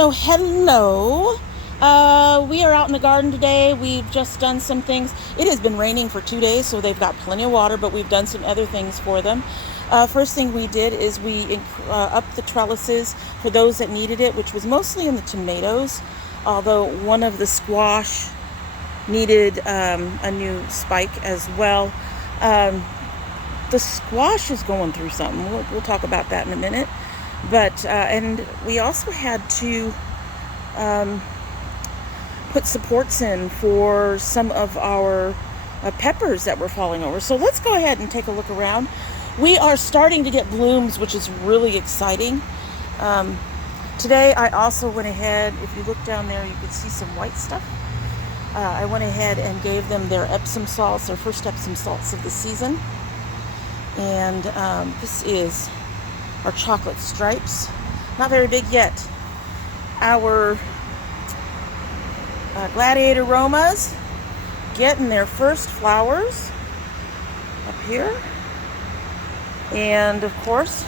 So hello, we are out in the garden today. We've just done some things. It has been raining for 2 days, so they've got plenty of water, but we've done some other things for them. First thing we did is we upped the trellises for those that needed it, which was mostly in the tomatoes, although one of the squash needed a new spike as well. The squash is going through something. We'll talk about that in a minute. But and we also had to put supports in for some of our peppers that were falling over. So let's go ahead and take a look around. We are starting to get blooms, which is really exciting. Today I also went ahead, if you look down there, you can see some white stuff. I went ahead and gave them their Epsom salts, their first Epsom salts of the season. And this is our chocolate stripes. Not very big yet. Our gladiator aromas getting their first flowers up here. And of course,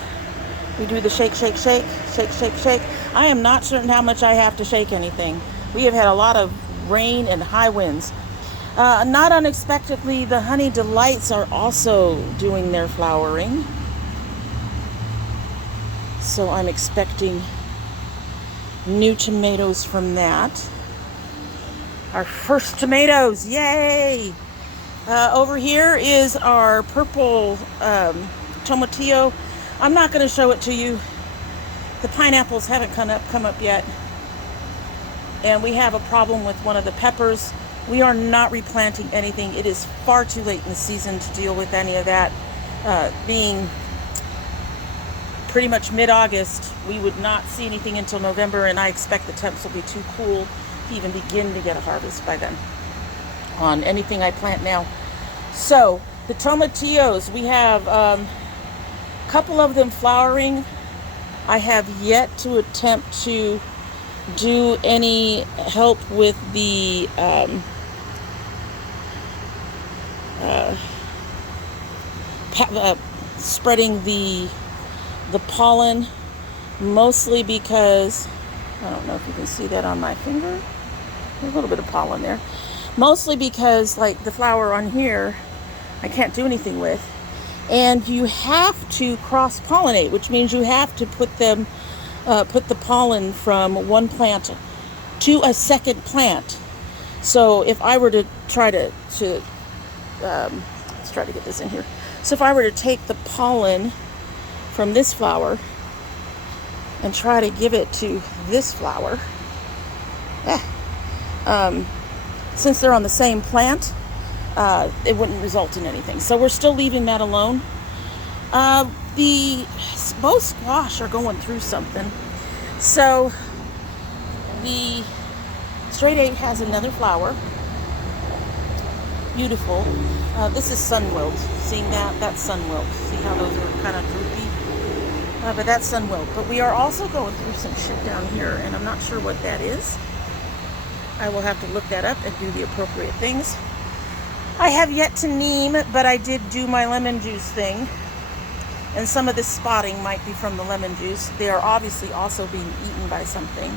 we do the shake, shake, shake, shake, shake, shake. I am not certain how much I have to shake anything. We have had a lot of rain and high winds. Not unexpectedly, the honey delights are also doing their flowering. So I'm expecting new tomatoes from that. Our first tomatoes, yay! Over here is our purple tomatillo. I'm not going to show it to you. The pineapples haven't come up yet. And we have a problem with one of the peppers. We are not replanting anything. It is far too late in the season to deal with any of that. Being pretty much mid-August, we would not see anything until November, and I expect the temps will be too cool to even begin to get a harvest by then on anything I plant now. So the tomatillos, we have a couple of them flowering. I have yet to attempt to do any help with the spreading the pollen, mostly because I don't know if you can see that on my finger. There's a little bit of pollen there. Mostly because, like, the flower on here, I can't do anything with. And you have to cross-pollinate, which means you have to put the pollen from one plant to a second plant. So if I were to try to let's try to get this in here. So if I were to take the pollen from this flower and try to give it to this flower, since they're on the same plant, it wouldn't result in anything. So we're still leaving that alone. Both squash are going through something. So the straight 8 has another flower. Beautiful. This is sun wilt. Seeing that? That's sun wilt. See how those are kind of droopy? But that's sun wilt. But we are also going through some shit down here, and I'm not sure what that is. I will have to look that up and do the appropriate things. I have yet to neem, but I did do my lemon juice thing. And some of this spotting might be from the lemon juice. They are obviously also being eaten by something.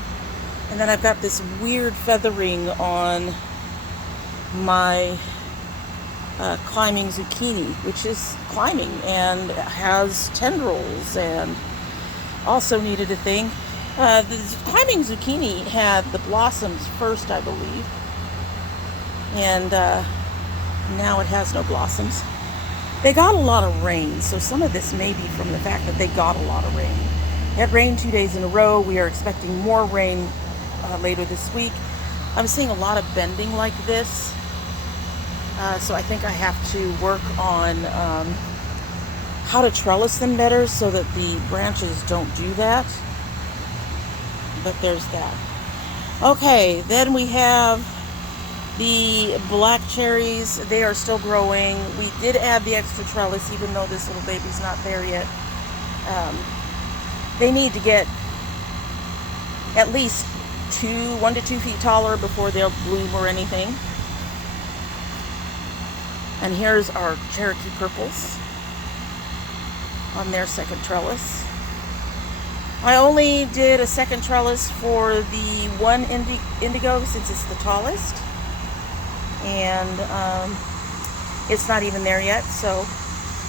And then I've got this weird feathering on my climbing zucchini, which is climbing and has tendrils and also needed a thing. The climbing zucchini had the blossoms first, I believe. And now it has no blossoms. They got a lot of rain, so some of this may be from the fact that they got a lot of rain. It had rain 2 days in a row. We are expecting more rain later this week. I'm seeing a lot of bending like this. So I think I have to work on how to trellis them better so that the branches don't do that. But there's that. Okay, then we have the black cherries. They are still growing. We did add the extra trellis, even though this little baby's not there yet. They need to get at least 1 to 2 feet taller before they'll bloom or anything. And here's our Cherokee purples on their second trellis. I only did a second trellis for the one indigo since it's the tallest, and it's not even there yet, so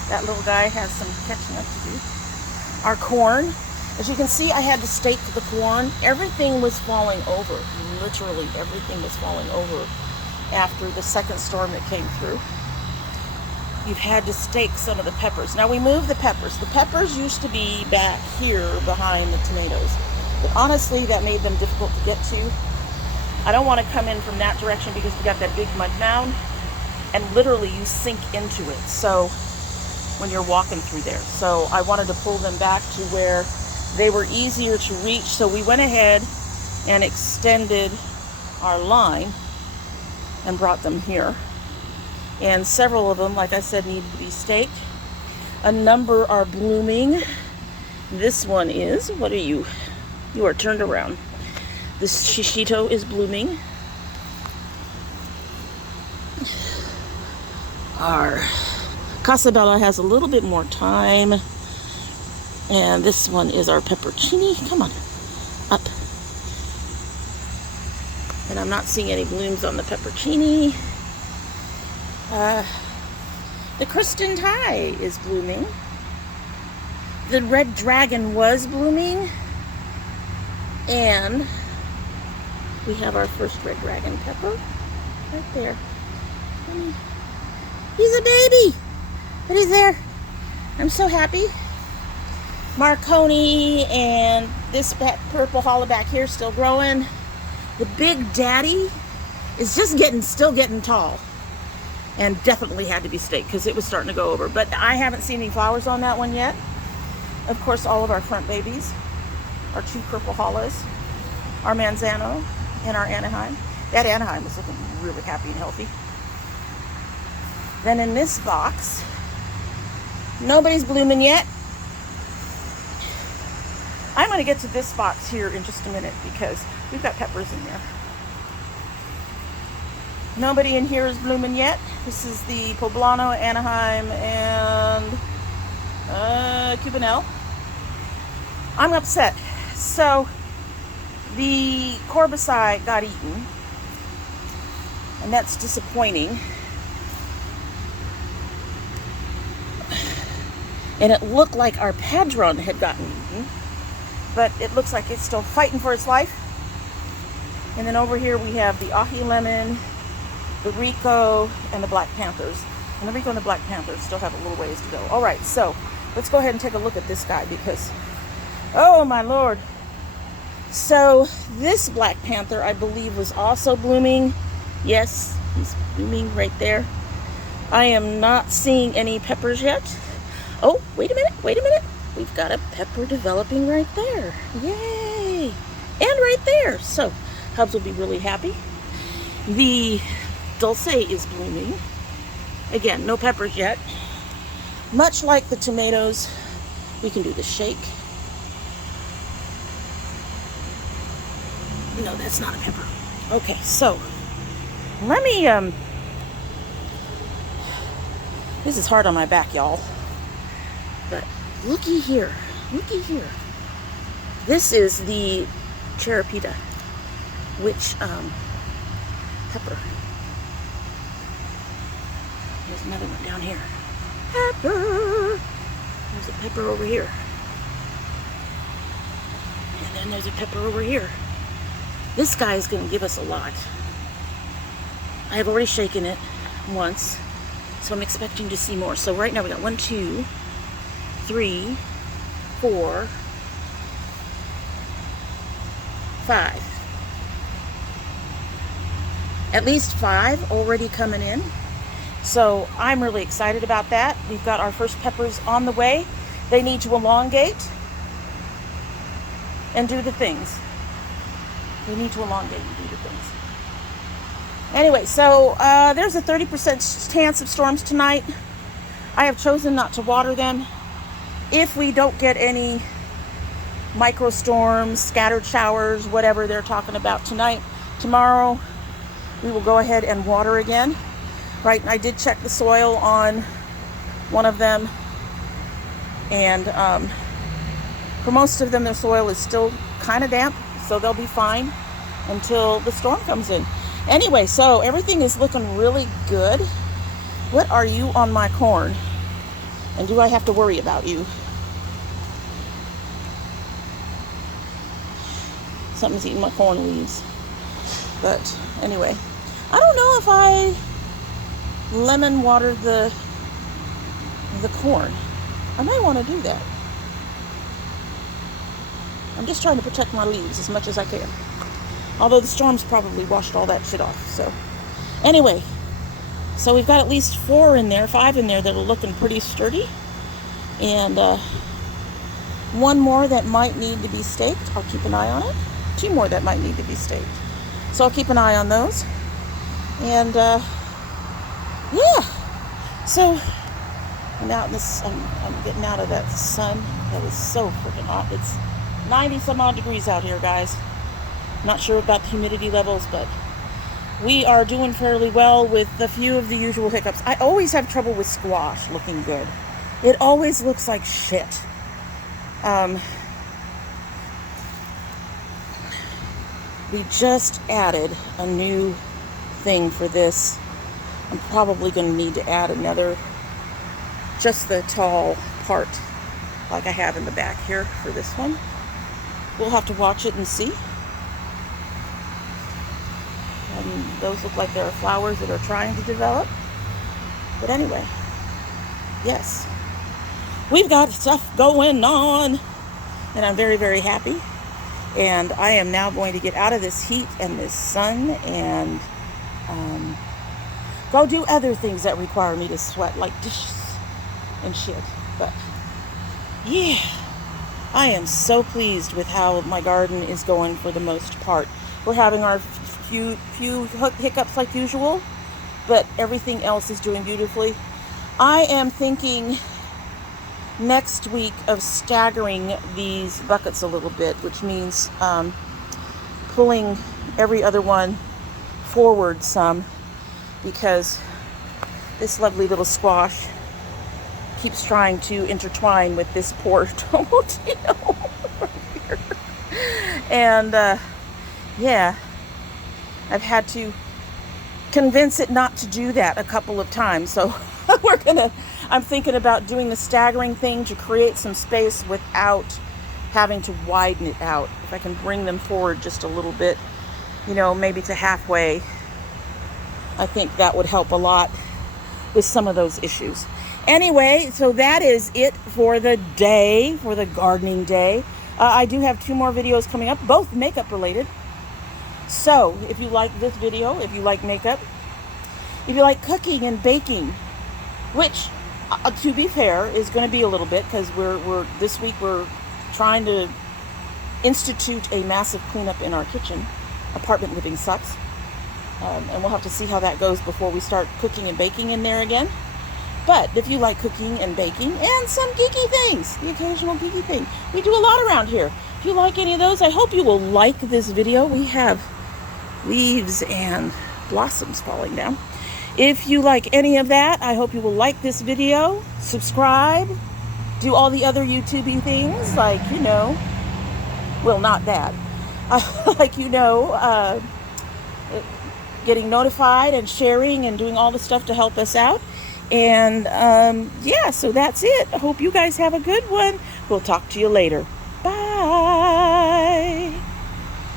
that little guy has some catching up to do. Our corn, as you can see, I had to stake the corn. Everything was falling over. Literally everything was falling over after the second storm that came through. You've had to stake some of the peppers. Now we moved the peppers. The peppers used to be back here behind the tomatoes, but honestly that made them difficult to get to. I don't want to come in from that direction because we got that big mud mound, and literally you sink into it so when you're walking through there. So I wanted to pull them back to where they were easier to reach, so we went ahead and extended our line and brought them here. And several of them, like I said, needed to be staked. A number are blooming. This one is, what are you? You are turned around. This shishito is blooming. Our casabella has a little bit more time. And this one is our peppercini. Come on, up. And I'm not seeing any blooms on the peppercini. The Kristen Thai is blooming. The red dragon was blooming. And we have our first red dragon pepper right there. He's a baby, but he's there. I'm so happy. Marconi and this purple hollow back here still growing. The big daddy is just still getting tall, and definitely had to be staked because it was starting to go over. But I haven't seen any flowers on that one yet. Of course, all of our front babies, our two purple hollows, our manzano, and our Anaheim. That Anaheim is looking really happy and healthy. Then in this box, nobody's blooming yet. I'm going to get to this box here in just a minute because we've got peppers in there. Nobody in here is blooming yet. This is the Poblano, Anaheim, and Cubanelle. I'm upset. So the Corbicide got eaten, and that's disappointing. And it looked like our Padron had gotten eaten, but it looks like it's still fighting for its life. And then over here we have the Ahi Lemon, the Rico, and the Black Panthers. And the Rico and the Black Panthers still have a little ways to go. All right, so let's go ahead and take a look at this guy because, oh my Lord. So this Black Panther, I believe, was also blooming. Yes, he's blooming right there. I am not seeing any peppers yet. Oh, wait a minute. We've got a pepper developing right there. Yay! And right there. So Hubs will be really happy. The Dulce is blooming. Again, no peppers yet. Much like the tomatoes, we can do the shake. No, that's not a pepper. Okay, so let me, this is hard on my back, y'all. But looky here. This is the Cheripita, which pepper. There's another one down here. Pepper. There's a pepper over here. And then there's a pepper over here. This guy is going to give us a lot. I have already shaken it once, so I'm expecting to see more. So right now we got 1, 2, 3, 4, 5. At least 5 already coming in. So I'm really excited about that. We've got our first peppers on the way. They need to elongate and do the things. They need to elongate and do the things. Anyway, so there's a 30% chance of storms tonight. I have chosen not to water them. If we don't get any micro storms, scattered showers, whatever they're talking about tonight, tomorrow we will go ahead and water again. Right, I did check the soil on one of them, and For most of them, their soil is still kind of damp, so they'll be fine until the storm comes in. Anyway, so everything is looking really good. What are you on my corn? And do I have to worry about you? Something's eating my corn leaves. But anyway, I don't know if I lemon watered the corn. I may want to do that. I'm just trying to protect my leaves as much as I can. Although the storm's probably washed all that shit off. So anyway, so we've got at least 5 in there that are looking pretty sturdy. And 1 more that might need to be staked. I'll keep an eye on it. 2 more that might need to be staked. So I'll keep an eye on those. And yeah. So I'm out in this. I'm getting out of that sun. That is so freaking hot. It's 90 some odd degrees out here, guys. Not sure about the humidity levels, but we are doing fairly well with a few of the usual hiccups. I always have trouble with squash looking good. It always looks like shit. We just added a new thing for this. I'm probably going to need to add another, just the tall part like I have in the back here for this one. We'll have to watch it and see. And those look like there are flowers that are trying to develop. But anyway, yes, we've got stuff going on, and I'm very, very happy. And I am now going to get out of this heat and this sun and go do other things that require me to sweat, like dishes and shit. But yeah, I am so pleased with how my garden is going for the most part. We're having our few hiccups like usual, but everything else is doing beautifully. I am thinking next week of staggering these buckets a little bit, which means pulling every other one forward some, because this lovely little squash keeps trying to intertwine with this poor tomato over here. And yeah, I've had to convince it not to do that a couple of times. So I'm thinking about doing the staggering thing to create some space without having to widen it out. If I can bring them forward just a little bit, maybe to halfway, I think that would help a lot with some of those issues. Anyway, so that is it for the day, for the gardening day. I do have 2 more videos coming up, both makeup related. So if you like this video, if you like makeup, if you like cooking and baking, which to be fair is going to be a little bit, because this week we're trying to institute a massive cleanup in our kitchen. Apartment living sucks. And we'll have to see how that goes before we start cooking and baking in there again. But if you like cooking and baking and some geeky things, the occasional geeky thing, we do a lot around here. If you like any of those, I hope you will like this video. We have leaves and blossoms falling down. If you like any of that, I hope you will like this video, subscribe, do all the other YouTubey things, like, well, not that. Getting notified and sharing and doing all the stuff to help us out. And yeah, so that's it. I hope you guys have a good one. We'll talk to you later.